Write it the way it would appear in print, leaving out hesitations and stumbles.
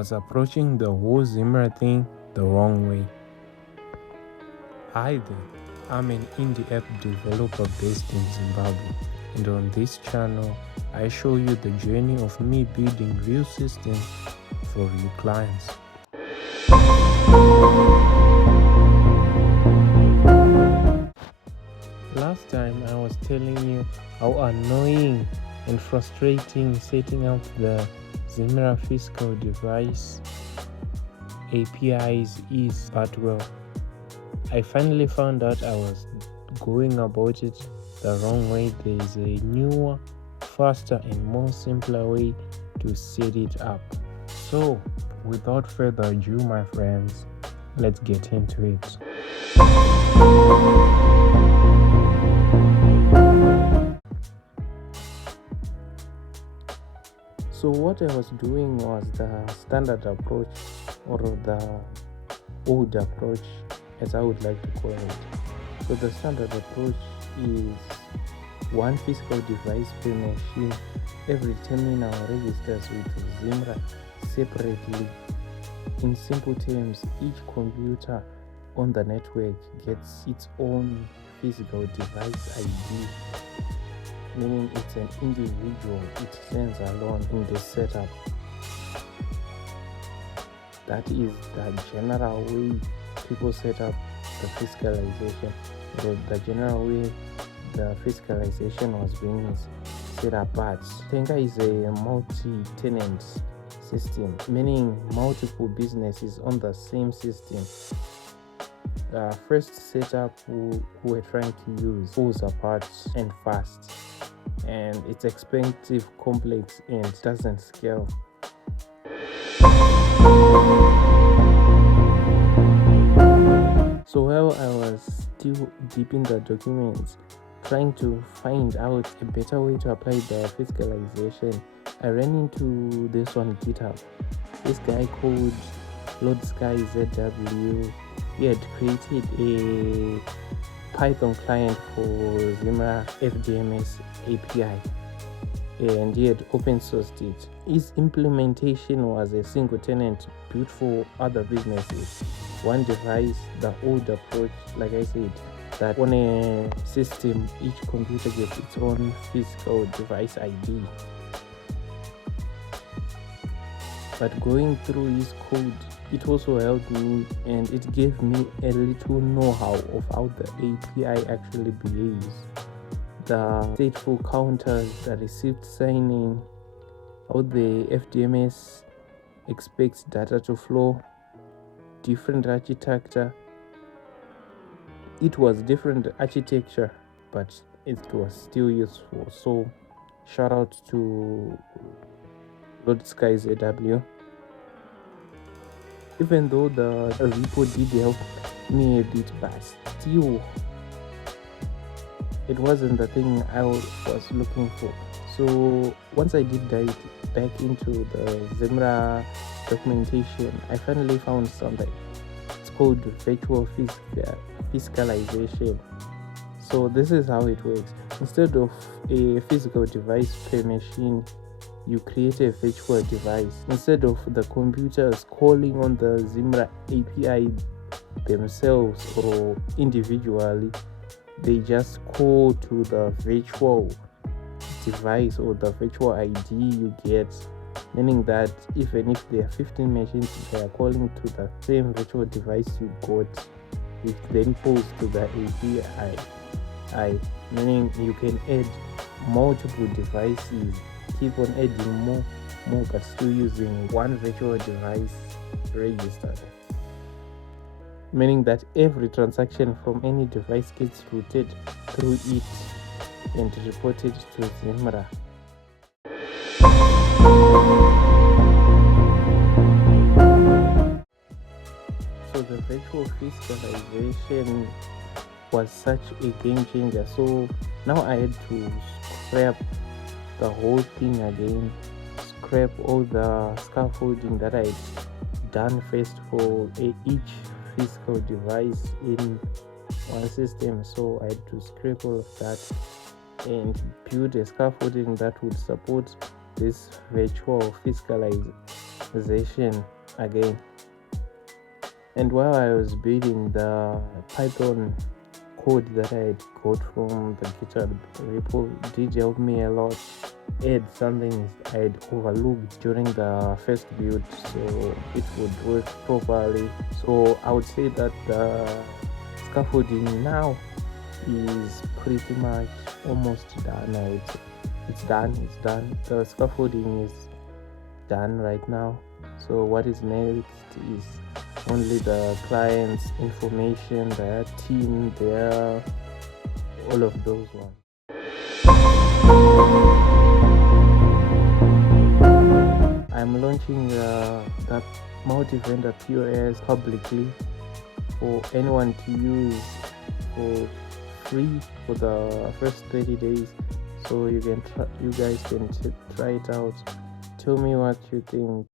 was approaching the whole ZIMRA thing the wrong way. Hi there, I'm an indie app developer based in Zimbabwe, and on this channel, I show you the journey of me building real systems for real clients. Last time I was telling you how annoying and frustrating setting up the ZIMRA fiscal device APIs is, but well, I finally found out I was going about it the wrong way. There is a newer, faster and more simpler way to set it up. So without further ado, my friends, let's get into it. So what I was doing was the standard approach, or the old approach as I would like to call it. So the standard approach is one physical device per machine. Every terminal registers with ZIMRA separately. In simple terms, each computer on the network gets its own physical device ID, meaning it's an individual, it stands alone in the setup. That is the general way people set up the fiscalization, or the general way the fiscalization was being set up. But Thenga is a multi-tenant system, meaning multiple businesses on the same system. The first setup we were trying to use falls apart and fast, and it's expensive, complex, and doesn't scale. So while I was still deep in the documents trying to find out a better way to apply the fiscalization, I ran into this on GitHub. This guy called ZIMRA, he had created a Python client for ZIMRA FDMS API, and he had open sourced it. His implementation was a single tenant built for other businesses. One device, the old approach, like I said, that on a system each computer gets its own physical device ID. But going through his code, it also helped me, and it gave me a little know-how of how the API actually behaves. The stateful counters, the receipt signing, how the FDMS expects data to flow, different architecture. It was different architecture, but it was still useful. So shout out to ZIMRA. Even though the repo did help me a bit, but still it wasn't the thing I was looking for. So once I did dive back into the ZIMRA documentation, I finally found something. It's called virtual fiscalization. So this is how it works. Instead of a physical device per machine, you create a virtual device. Instead of the computers calling on the ZIMRA API themselves or individually, they just call to the virtual device or the virtual ID you get, meaning that even if there are 15 machines, they are calling to the same virtual device you got, which then pulls to the API, meaning you can add multiple devices, keep on adding more, but still using one virtual device registered, meaning that every transaction from any device gets routed through it and reported to ZIMRA. So the virtual fiscalization was such a game changer. So now I had to scrap the whole thing again, scrap all the scaffolding that I had done first for each physical device in one system. So I had to scrape all of that and build a scaffolding that would support this virtual fiscalisation again. And while I was building, the Python code that I had got from the GitHub repo did help me a lot. Add something I had overlooked during the first build so it would work properly. So I would say that the scaffolding now is pretty much almost done. It's done. The scaffolding is done right now. So what is next is only the client's information, their team, their all of those ones. I'm launching that multi-vendor POS publicly for anyone to use for free for the first 30 days. So you guys can try it out. Tell me what you think.